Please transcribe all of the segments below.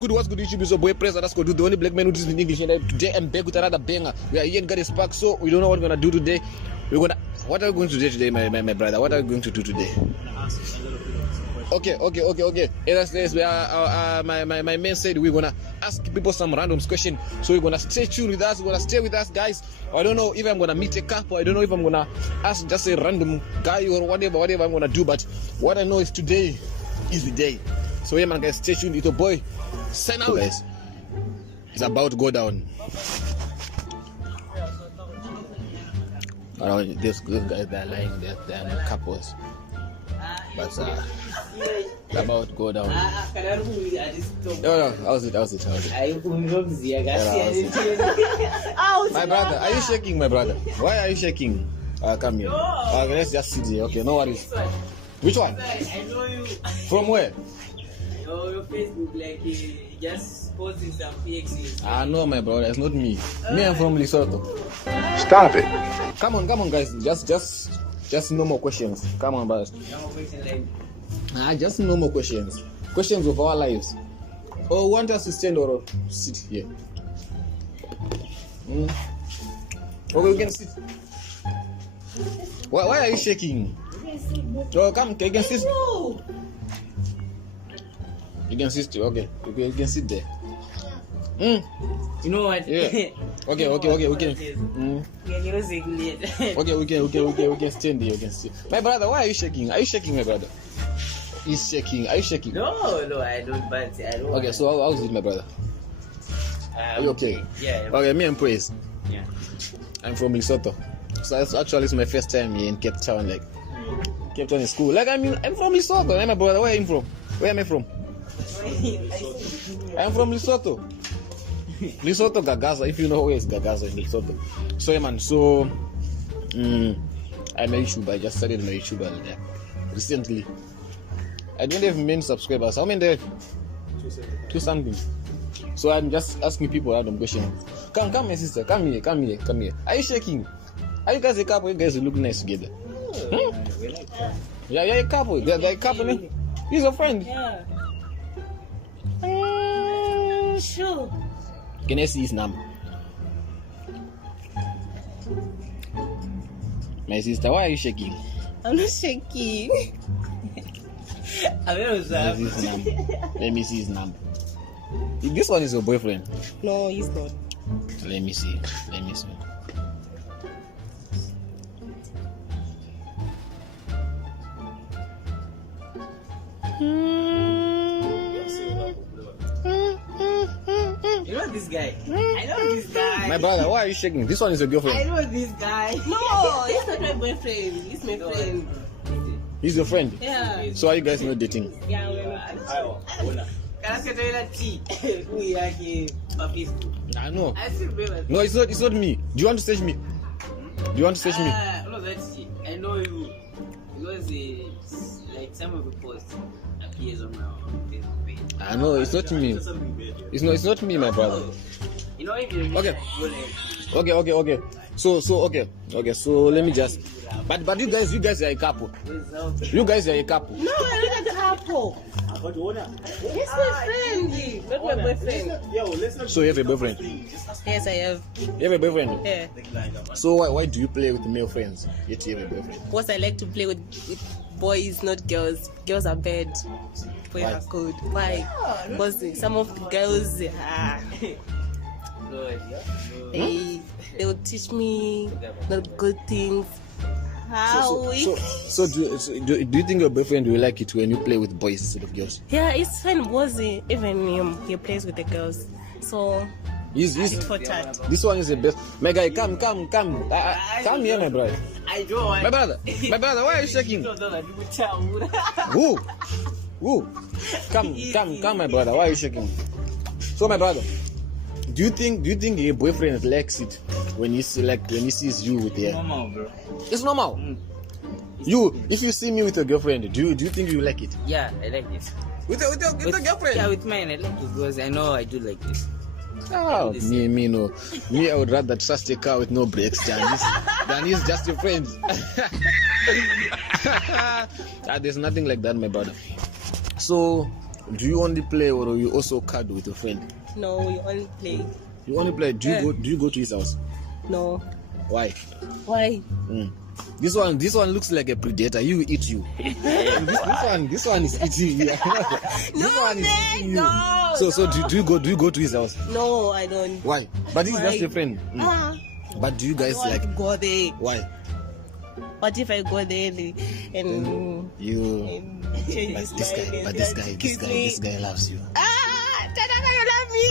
Good, what's good YouTube? Is your boy Press that's gonna do the only black man who does in English, and today I'm back with another banger. We are here in Garry's Park, so we don't know what we're gonna do today. What are we going to do today, my brother? What are we going to do today? Okay. Yes, we are, my man said we're gonna ask people some random questions, so we're gonna stay tuned with us. We're gonna stay with us, guys. I don't know if I'm gonna meet a couple. I don't know if I'm gonna ask just a random guy or whatever I'm gonna do. But what I know is today is the day. So yeah, man, guys, stay tuned. It's your boy. Sign out, guys. It's about to go down. These guys, they're lying. They're couples. But it's about to go down. No, how's it? My brother, are you shaking, my brother? Why are you shaking? Come here. Let's just sit here. Okay, no worries. Which one? I know you. From where? Your Facebook, like just posting some PXs. No, my brother, it's not me. Me, I'm from Lesotho. Stop it. Come on, guys. Just no more questions. Come on, boss. No more question like. Just no more questions. Questions of our lives. Oh, want us to stand or sit here? Okay, we can sit. Why are you shaking? Oh, come, you can sit. You can sit. Okay, you can sit there. You know what? Yeah. Okay. We can. Okay. We can stand there. You can sit. My brother, why are you shaking? Are you shaking, my brother? He's shaking. Are you shaking? No, I don't. But I don't. Okay, so how's it, my brother? Are you okay? Yeah. Okay, me and Praise. Yeah. I'm from Lesotho. So it's my first time here in Cape Town. Like Cape Town is cool. Like I'm from Lesotho. My brother, where are you from? Where am I from? I'm from Lesotho. Lesotho, Gagaza. If you know where is Gagaza in Lesotho. So yeah, man. So I'm a YouTuber. I just started my YouTuber recently. I don't have many subscribers. How many there? 2 something. So I'm just asking people random questions. Come, my sister. Come here. Are you shaking? Are you guys a couple? You guys look nice together. Yeah, a couple. They're a couple. He's a friend. Yeah. Sure. Can I see his number? My sister, why are you shaking? I'm not shaking. Let me see his number. This one is your boyfriend? No, he's not. Let me see. You know this guy? I know this guy. My brother, why are you shaking? This one is your girlfriend? I know this guy. No, he's not my boyfriend. He's my friend. He's your friend? Yeah. So are you guys not dating? Yeah, we're not. I know. I still remember. No, it's not me. Do you want to search me? No, that's I know you because like some of the posts appears on my Facebook page. I know it's not me. It's not me, my brother. You know if you Okay. So let me just. But you guys are a couple. You guys are a couple. No, I'm not a couple. He's my friend. Not my boyfriend. So you have a boyfriend? Yes, I have. You have a boyfriend? Yeah. So why do you play with male friends yet you have a boyfriend? Because I like to play with boys, not girls. Girls are bad. Boys Why? are good. Why? Because some of the girls, they will teach me not good things. How? So do you think your boyfriend will like it when you play with boys instead of girls? Yeah, it's fun because even he plays with the girls. So He's for that. this one is the best. My guy, come come here, my brother. I don't want. My brother, why are you shaking? Who? Come, my brother. Why are you shaking? So, my brother, do you think your boyfriend likes it when he sees you with her? Normal, bro. It's normal. If you see me with your girlfriend, do you think you like it? Yeah, I like this. With your girlfriend? Yeah, with mine, I like it because I know I do like this. Oh, me no. Me, I would rather trust a car with no brakes than he's just your friend. There's nothing like that, my brother. So Do you only play or you also card with your friend? No, we only play. You only play. Do you go to his house? No. Why? Why? This one looks like a predator. You eat you. this one is eating you. This one is eating you. No. So do you go to his house? No, I don't. Why? But he's just your friend. But do you guys I don't want to go there. Why? What if I go there and You. change But his this mind guy. and But just kiss me? this guy loves you. Tanaka, you love me.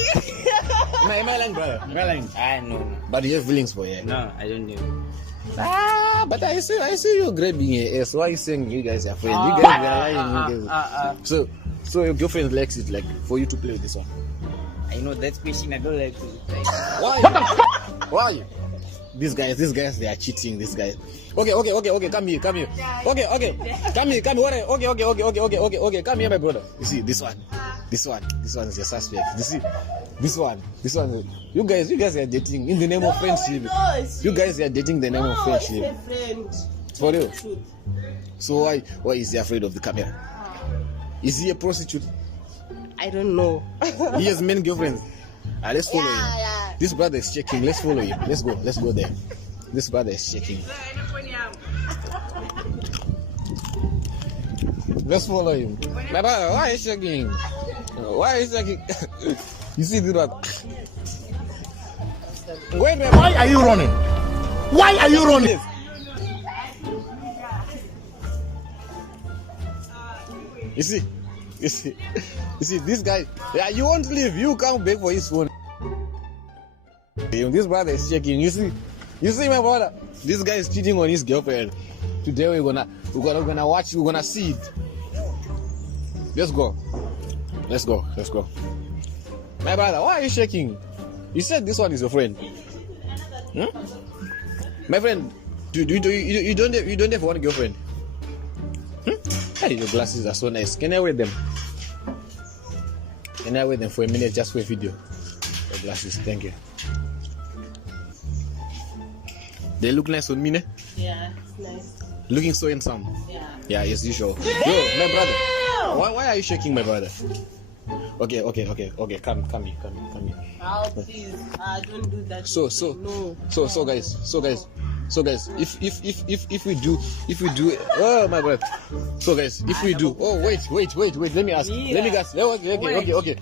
Am I lying, brother? Am I lying? No. But you have feelings for her. No, I don't know. But I see you grabbing her ass. Why are you saying you guys are friends? You guys are lying. You guys. So your girlfriend likes it, like, for you to play this one. I know that question. I don't like to. Why? Why? These guys, they are cheating. These guys. Okay. Come here. Okay. Come here. Okay. Come here, my brother. You see this one. This one is your suspect. You see this one. You guys are dating in the name of friendship. You guys are dating in the name of friendship. For real. So why is he afraid of the camera? Is he a prostitute? I don't know. He has many girlfriends. Let's follow him. This brother is checking. Let's follow him. Let's go there. This brother is checking. Let's follow him. My brother, why is he checking? You see this brother? Why are you running? Why are you running? You see, this guy. Yeah, you won't leave. You come back for his phone. This brother is checking. You see, my brother. This guy is cheating on his girlfriend. Today we're gonna watch. We're gonna see it. Let's go. My brother, why are you shaking? You said this one is your friend. My friend, you don't have one girlfriend. Hey, your glasses are so nice. Can I wear them? For a minute, just for a video? Your glasses, thank you. They look nice on me, ne? Yeah, it's nice. Looking so handsome. Yeah, as usual. Yo, my brother. Why are you shaking, my brother? Okay. Come here. Oh, please. Don't do that. So guys, if we do, oh my God. So guys, if we do, oh wait, let me ask. Okay,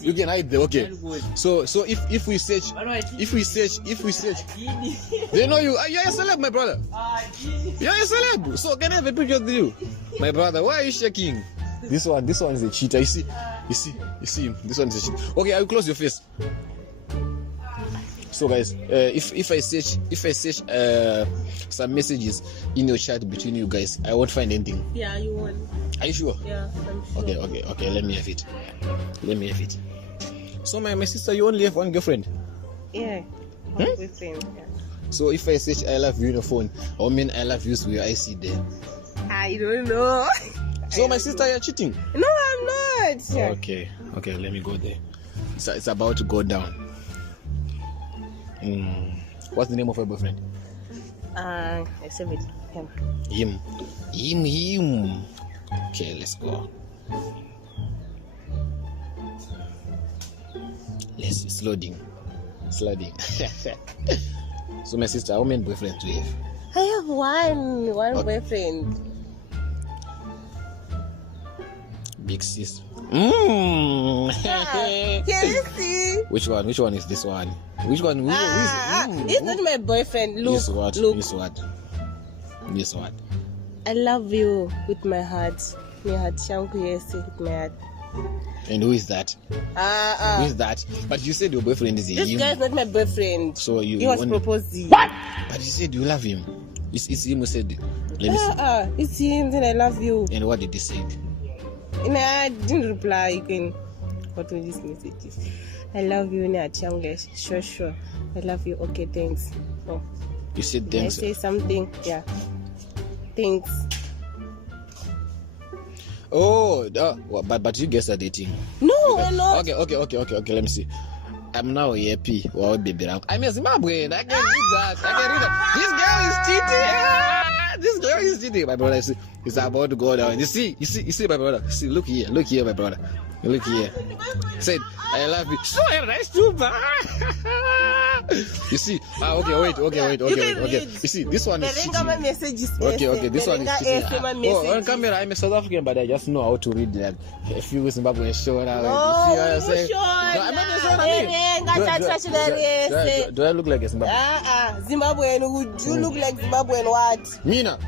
you can hide there. Okay. So if we search, they know you're a celeb, my brother. You're a celeb. So can I have a picture of you, my brother? Why are you shaking? This one is a cheater. You see him. This one is a cheater. Okay, I will close your face. So guys, if I search some messages in your chat between you guys, I won't find anything. Yeah, you won't. Are you sure? Yeah, I'm sure. Okay. Let me have it. So my sister, you only have one girlfriend? Yeah. One boyfriend. Yeah. So if I search "I love you" on your phone, or mean "I love you" where I see there? I don't know. So my sister, you're cheating? No, I'm not. Okay. Let me go there. It's about to go down. What's the name of your boyfriend? I save it. Him. Okay, let's go. It's loading. So my sister, how many boyfriends do you have? I have one boyfriend. Big sis. Can you see? Which one is this one? Which one? It's not my boyfriend. Look. This one. I love you with my heart. My heart, yes, with my heart. And who is that? Who is that? But you said your boyfriend is this him. guy is not my boyfriend. So he was proposing. What? But you said you love him. It's him who said it. Let me see. It's him. Then I love you. And what did he say? And I didn't reply. You can what will this message? I love you, Nyachange. Sure. I love you. Okay, thanks. Oh. You said thanks. I say something. Yeah. Thanks. Oh, but you guys are dating. No, we're not. Okay. Let me see. I'm now happy. Wow, baby. I'm a Zimbabwean. I can read that. This girl is cheating. My brother, it's about to go down. You see, my brother. See, look here, my brother. Look here. Said, I love you. So nice too, You see? Okay. You see, this one is cheating. Okay, this one is cheating. On camera, I'm a South African, but I just know how to read like a few Zimbabwean show. You see what I'm saying? No, I'm not saying. Do I look like a Zimbabwean? Zimbabwean, would you look like Zimbabwean what? Mina.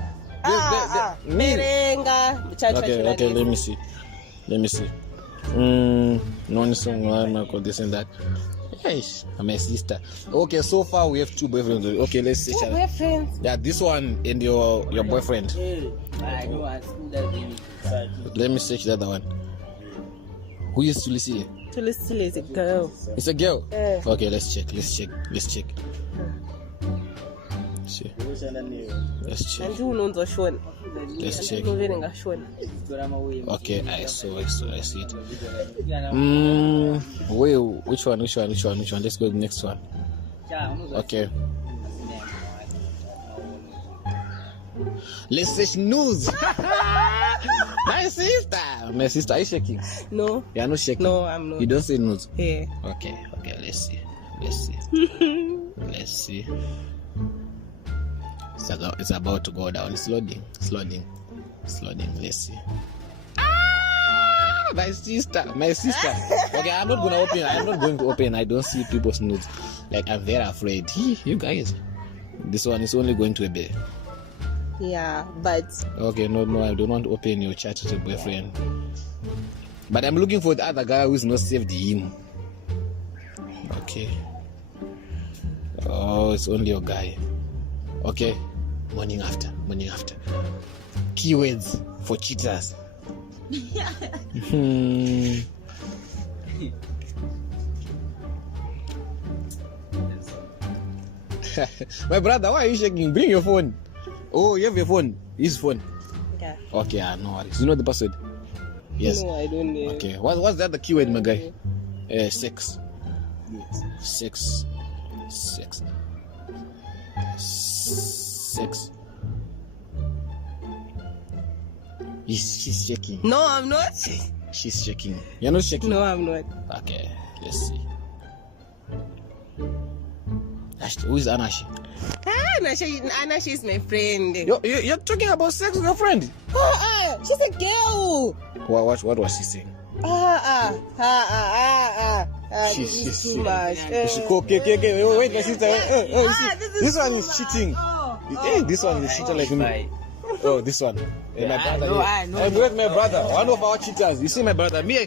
Okay, let me see. No song, this and that. Yes, I'm my sister. Okay, so far we have 2 boyfriends. Okay, let's see. 2 boyfriends? Yeah, this one and your boyfriend. Let me search the other one. Who is Tulisile? Tulisile is a girl. It's a girl? Yeah. Okay, let's check. See. Let's check. And who knows or shown? Let's check. Okay, I see it. Wait, which one? Let's go to the next one. Okay. Let's search news. My sister, are you shaking? No. You are not shaking? No, I'm not. You don't say news? Yeah. Okay, let's see. It's about to go down. It's loading. Let's see. My sister. Okay, I'm not going to open. I don't see people's nudes. Like, I'm very afraid. You guys. This one is only going to a bed. Yeah, but okay, no, I don't want to open your chat to your boyfriend. But I'm looking for the other guy who's not saved him. Okay. Oh, it's only your guy. Okay. Morning after. Keywords for cheaters. My brother, why are you shaking? Bring your phone. Oh, you have your phone. His phone. Yeah. Okay, no worries. You know the password? Yes. No, I don't know. Okay. What's that the keyword, my guy? Sex. Sex. She's shaking. No, I'm not. She's shaking. You're not shaking? No, I'm not. Okay, let's see. Who is Anashi? Anashi is my friend. You're talking about sex with your friend? She's a girl. What was she saying? She's too much. Okay. Wait, my sister. This one is cheating. This one is cheating like me. Oh, this one. My brother. I'm with my brother. One of our cheaters. You see, my brother. Me. I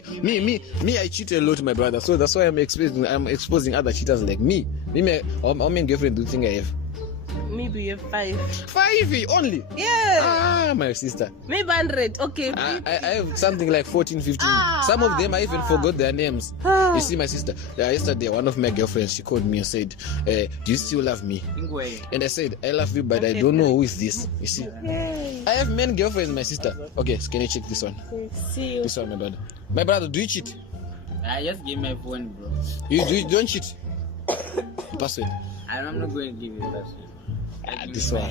cheat a lot, my brother. So that's why I'm exposing other cheaters like me. How many girlfriends do you think I have? Maybe you have 5. 5 only? Yeah. My sister. Maybe 100. Okay. I have something like 14, 15. Some of them I even forgot their names. You see, my sister. Yesterday, one of my girlfriends, she called me and said, "Do you still love me?" And I said, "I love you, but I don't know who is this." You see, I have many girlfriends, my sister. Okay, so can you check this one? See you. This one, my brother. My brother, do you cheat? I just give my phone, bro. You don't cheat. Password. I'm not going to give you password. This one.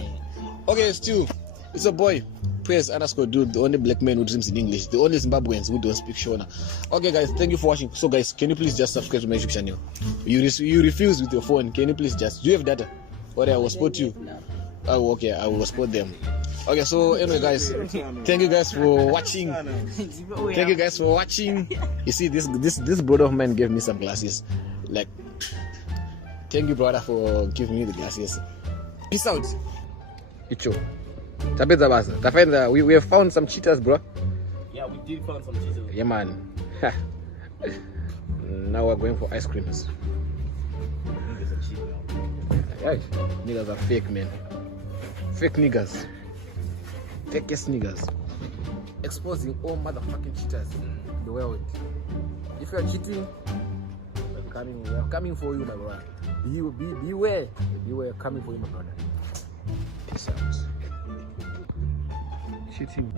Okay, still, it's a boy. Praise_dude, the only black man who dreams in English, the only Zimbabweans who don't speak Shona. Okay, guys, thank you for watching. So, guys, can you please just subscribe to my YouTube channel? You refuse with your phone. Can you please just? Do you have data? Or I will support you. Oh, okay, I will support them. Okay, so anyway, guys, thank you guys for watching. You see, this brother of mine gave me some glasses. Like, thank you, brother, for giving me the glasses. Peace out. Icho. We have found some cheaters, bro. Yeah, we did find some cheaters. Yeah, man. Now we're going for ice creams. Niggas are cheap now. Right. Niggas are fake, man. Fake niggas. Fakest niggas. Exposing all motherfucking cheaters in the world. If you are cheating, we're coming for you, my brother. Beware. Beware, coming for you, my brother. Peace out. Cheating.